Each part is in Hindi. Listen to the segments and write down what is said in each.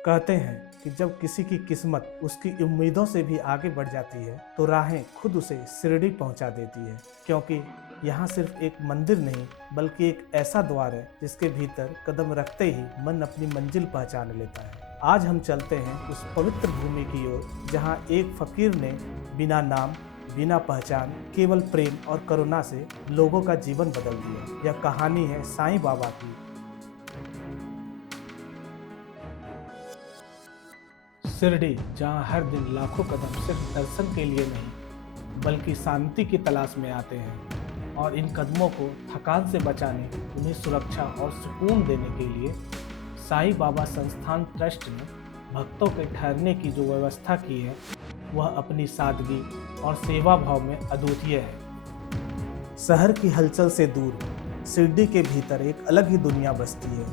कहते हैं कि जब किसी की किस्मत उसकी उम्मीदों से भी आगे बढ़ जाती है तो राहें खुद उसे शिरडी पहुंचा देती है, क्योंकि यहाँ सिर्फ एक मंदिर नहीं बल्कि एक ऐसा द्वार है जिसके भीतर कदम रखते ही मन अपनी मंजिल पहचान लेता है। आज हम चलते हैं उस पवित्र भूमि की ओर जहाँ एक फकीर ने बिना नाम, बिना पहचान, केवल प्रेम और करुणा से लोगों का जीवन बदल दिया। यह कहानी है साईं बाबा की। शिरडी, जहाँ हर दिन लाखों कदम सिर्फ दर्शन के लिए नहीं बल्कि शांति की तलाश में आते हैं, और इन कदमों को थकान से बचाने, उन्हें सुरक्षा और सुकून देने के लिए साईं बाबा संस्थान ट्रस्ट ने भक्तों के ठहरने की जो व्यवस्था की है वह अपनी सादगी और सेवा भाव में अद्वितीय है। शहर की हलचल से दूर शिरडी के भीतर एक अलग ही दुनिया बसती है,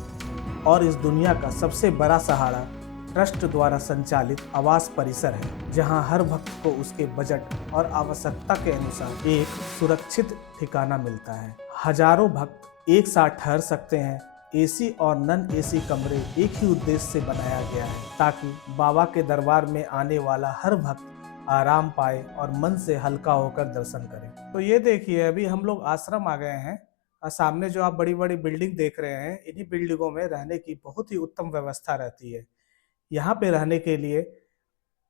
और इस दुनिया का सबसे बड़ा सहारा ट्रस्ट द्वारा संचालित आवास परिसर है, जहां हर भक्त को उसके बजट और आवश्यकता के अनुसार एक सुरक्षित ठिकाना मिलता है। हजारों भक्त एक साथ ठहर सकते हैं। एसी और नॉन एसी कमरे एक ही उद्देश्य से बनाया गया है ताकि बाबा के दरबार में आने वाला हर भक्त आराम पाए और मन से हल्का होकर दर्शन करे। तो ये देखिए, अभी हम लोग आश्रम आ गए हैं और सामने जो आप बड़ी बड़ी बिल्डिंग देख रहे हैं, इन्हीं बिल्डिंगों में रहने की बहुत ही उत्तम व्यवस्था रहती है। यहाँ पे रहने के लिए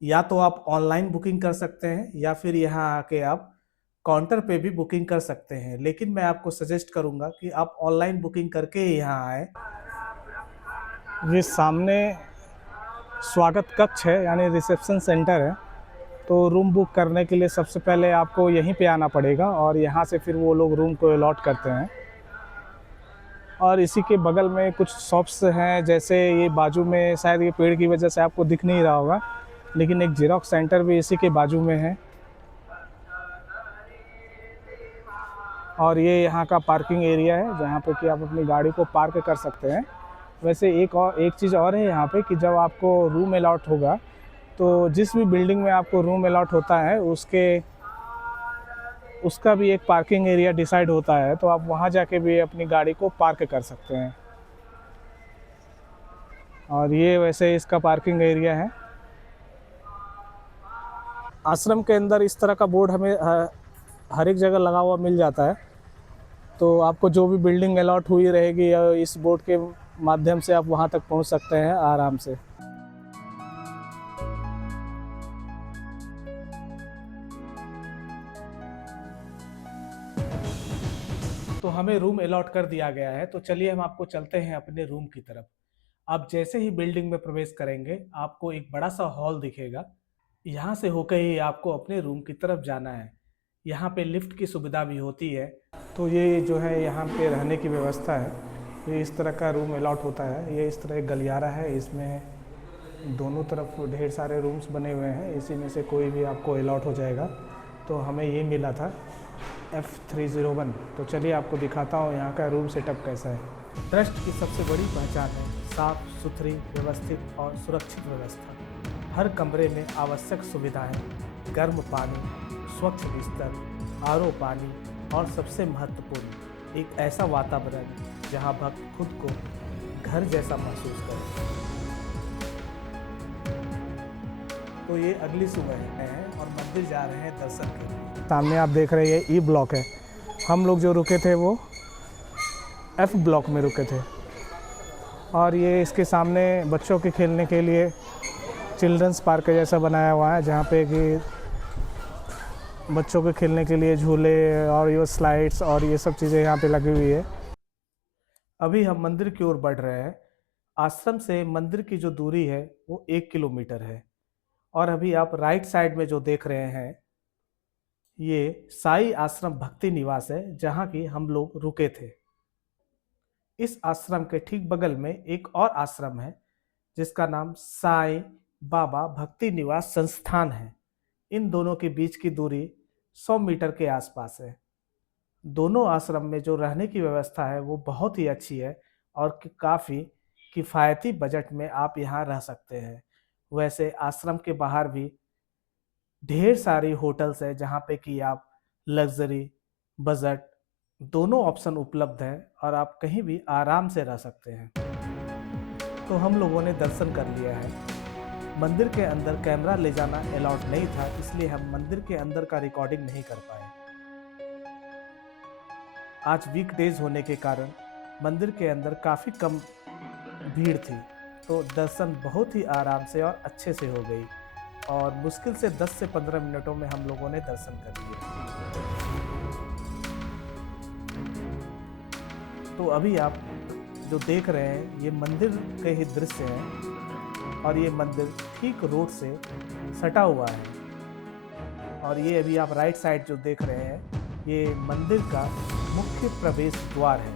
या तो आप ऑनलाइन बुकिंग कर सकते हैं या फिर यहाँ आके आप काउंटर पे भी बुकिंग कर सकते हैं, लेकिन मैं आपको सजेस्ट करूँगा कि आप ऑनलाइन बुकिंग करके ही यहाँ आए। ये सामने स्वागत कक्ष है, यानी रिसेप्शन सेंटर है। तो रूम बुक करने के लिए सबसे पहले आपको यहीं पे आना पड़ेगा और यहाँ से फिर वो लोग रूम को अलॉट करते हैं। और इसी के बगल में कुछ शॉप्स हैं, जैसे ये बाजू में, शायद ये पेड़ की वजह से आपको दिख नहीं रहा होगा, लेकिन एक जेरॉक्स सेंटर भी इसी के बाजू में है। और ये यहाँ का पार्किंग एरिया है जहाँ पे कि आप अपनी गाड़ी को पार्क कर सकते हैं। वैसे एक चीज़ और है यहाँ पे कि जब आपको रूम अलॉट होगा तो जिस भी बिल्डिंग में आपको रूम अलॉट होता है उसका भी एक पार्किंग एरिया डिसाइड होता है, तो आप वहाँ जाके भी अपनी गाड़ी को पार्क कर सकते हैं। और ये वैसे इसका पार्किंग एरिया है। आश्रम के अंदर इस तरह का बोर्ड हमें हर एक जगह लगा हुआ मिल जाता है, तो आपको जो भी बिल्डिंग अलॉट हुई रहेगी इस बोर्ड के माध्यम से आप वहाँ तक पहुँच सकते हैं आराम से। तो हमें रूम अलॉट कर दिया गया है, तो चलिए हम आपको चलते हैं अपने रूम की तरफ। आप जैसे ही बिल्डिंग में प्रवेश करेंगे आपको एक बड़ा सा हॉल दिखेगा। यहाँ से होकर ही आपको अपने रूम की तरफ जाना है। यहाँ पे लिफ्ट की सुविधा भी होती है। तो ये जो है यहाँ पे रहने की व्यवस्था है। ये इस तरह का रूम अलॉट होता है। ये इस तरह एक गलियारा है, इसमें दोनों तरफ ढेर सारे रूम्स बने हुए हैं, इसी में से कोई भी आपको अलॉट हो जाएगा। तो हमें ये मिला था F301। तो चलिए आपको दिखाता हूँ यहाँ का रूम सेटअप कैसा है। ट्रस्ट की सबसे बड़ी पहचान है साफ सुथरी, व्यवस्थित और सुरक्षित व्यवस्था। हर कमरे में आवश्यक सुविधाएं, गर्म पानी, स्वच्छ बिस्तर, आरओ पानी और सबसे महत्वपूर्ण एक ऐसा वातावरण जहां भक्त खुद को घर जैसा महसूस करें। तो ये अगली सुबह है और मंदिर जा रहे हैं दर्शन के लिए। सामने आप देख रहे हैं ये ई ब्लॉक है। हम लोग जो रुके थे वो F ब्लॉक में रुके थे। और ये इसके सामने बच्चों के खेलने के लिए चिल्ड्रंस पार्क जैसा बनाया हुआ है, जहाँ पे कि बच्चों के खेलने के लिए झूले और ये स्लाइड्स और ये सब चीज़ें यहाँ पे लगी हुई है। अभी हम मंदिर की ओर बढ़ रहे हैं। आश्रम से मंदिर की जो दूरी है वो 1 किलोमीटर है। और अभी आप राइट साइड में जो देख रहे हैं ये साई आश्रम भक्ति निवास है, जहाँ की हम लोग रुके थे। इस आश्रम के ठीक बगल में एक और आश्रम है जिसका नाम साईं बाबा भक्ति निवास संस्थान है। इन दोनों के बीच की दूरी 100 मीटर के आसपास है। दोनों आश्रम में जो रहने की व्यवस्था है वो बहुत ही अच्छी है और काफ़ी किफ़ायती बजट में आप यहाँ रह सकते हैं। वैसे आश्रम के बाहर भी ढेर सारी होटल्स है जहाँ पे कि आप लग्जरी, बजट दोनों ऑप्शन उपलब्ध है और आप कहीं भी आराम से रह सकते हैं। तो हम लोगों ने दर्शन कर लिया है। मंदिर के अंदर कैमरा ले जाना अलाउड नहीं था, इसलिए हम मंदिर के अंदर का रिकॉर्डिंग नहीं कर पाए। आज वीकडेज होने के कारण मंदिर के अंदर काफ़ी कम भीड़ थी, तो दर्शन बहुत ही आराम से और अच्छे से हो गई और मुश्किल से 10 से 15 मिनटों में हम लोगों ने दर्शन कर लिया। तो अभी आप जो देख रहे हैं ये मंदिर के ही दृश्य हैं और ये मंदिर ठीक रोड से सटा हुआ है। और ये अभी आप राइट साइड जो देख रहे हैं ये मंदिर का मुख्य प्रवेश द्वार है।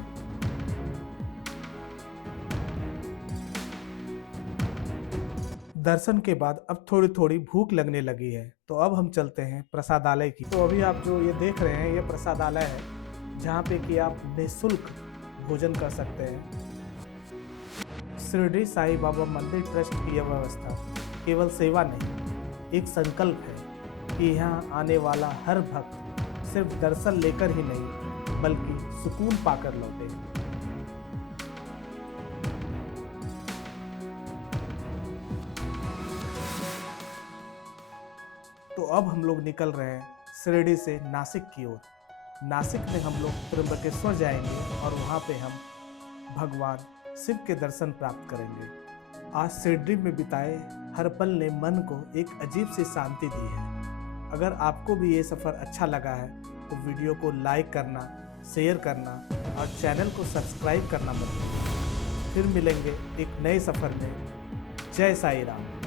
दर्शन के बाद अब थोड़ी थोड़ी भूख लगने लगी है, तो अब हम चलते हैं प्रसादालय की। तो अभी आप जो ये देख रहे हैं ये प्रसादालय है, जहाँ पे कि आप निःशुल्क भोजन कर सकते हैं। शिरडी साईं बाबा मंदिर ट्रस्ट की यह व्यवस्था केवल सेवा नहीं, एक संकल्प है कि यहाँ आने वाला हर भक्त सिर्फ दर्शन लेकर ही नहीं बल्कि सुकून पाकर लौटे। तो अब हम लोग निकल रहे हैं शिरडी से नासिक की ओर। नासिक में हम लोग त्र्यंबकेश्वर जाएंगे और वहाँ पे हम भगवान शिव के दर्शन प्राप्त करेंगे। आज शिरडी में बिताए हर पल ने मन को एक अजीब सी शांति दी है। अगर आपको भी ये सफ़र अच्छा लगा है तो वीडियो को लाइक करना, शेयर करना और चैनल को सब्सक्राइब करना मत भूलिए। फिर मिलेंगे एक नए सफ़र में। जय साईं राम।